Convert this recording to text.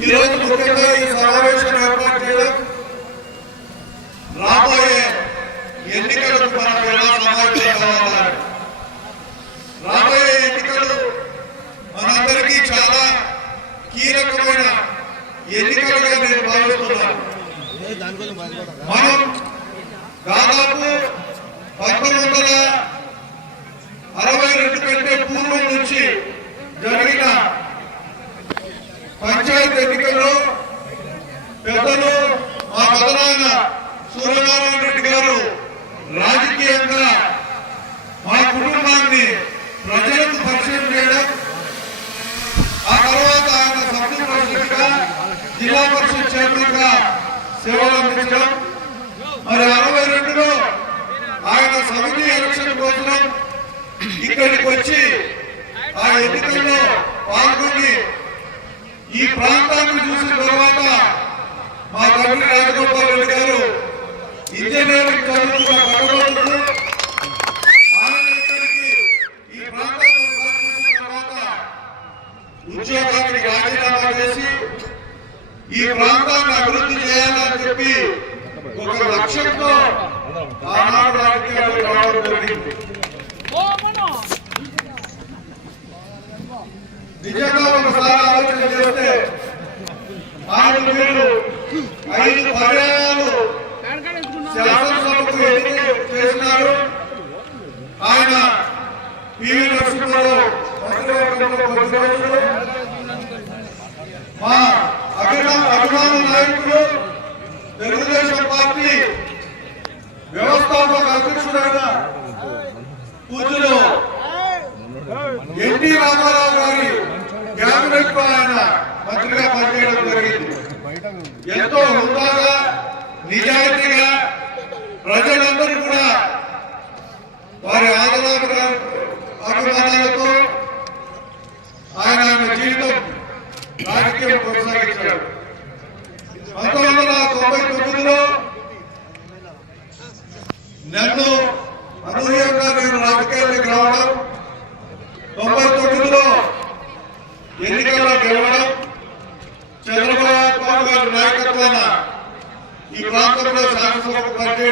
ఈరోజు ముఖ్యంగా ఈ సమావేశం ఏర్పాటు చేయడం రాబోయే ఎన్నికలకు మనం ఎలా సమావేశం రాబోయే ఎన్నికలు మనందరికీ చాలా కీలకమైన ఎన్నికలుగా నేను భావిస్తున్నాను. మనం దాదాపు పంతొమ్మిది వందల పంచాయతీ ఎన్నికల్లో పెద్దలు మా పెదనాయన సూర్యనారాయణ రెడ్డి గారు రాజకీయంగా మా కుటుంబాన్ని ప్రజలకు పరిచయం చేయడం ఆ తర్వాత ఆయన సభ్యుల పరిషత్గా జిల్లా పరిషత్ చైర్మన్గా సేవలు అందించడం. మరి అరవై రెండులో ఆయన సమితి ఎలక్షన్ కోసం ఇక్కడికి వచ్చి ఆ ఎన్నికల్లో ఈ ప్రాంతాన్ని చూసిన తర్వాత మా తండ్రి రాజగోపాల్ రెడ్డి గారు ఇంజనీరింగ్ పట్టణంలో ఈ ప్రాంతాన్ని తర్వాత ఉద్యోగానికి రాజీనామా చేసి ఈ ప్రాంతాన్ని అభివృద్ధి చేయాలని చెప్పి ఒక లక్ష్యంతో ఆనాడు రాజకీయాలు రావడం జరిగింది. నిజంగా ఒకసారి ఆలోచన చేస్తే ఆయన మీరు ఐదు పర్యాయాలు శాసనసభకు ఎన్నిక చేసినారు ఆయన పివి నరసింహరావు మా అభిమాన అభిమాన నాయకులు తెలుగుదేశం పార్టీ వ్యవస్థాపక అధ్యక్షుడు ప్రభుత్వం ఆయన మంత్రిగా పనిచేయడం జరిగింది. ఎంతో హుందాగా నిజాయితీగా ప్రజలందరూ కూడా వారి ఆదరణ అభిమానాలతో ఆయన ఆయన జీవితం రాజకీయం కొనసాగించాడు పంతొమ్మిది వందల తొంభై తొమ్మిదిలో నన్ను అనూహ్యంగా నేను రాజకీయాల్లోకి రావడం తొంభై తొమ్మిదిలో ఎన్నికల్లో గెలవడం చంద్రబాబు నాయుడు గారి నాయకత్వాన ఈ ప్రాంతంలో శాసనసభకు పనిచేయడం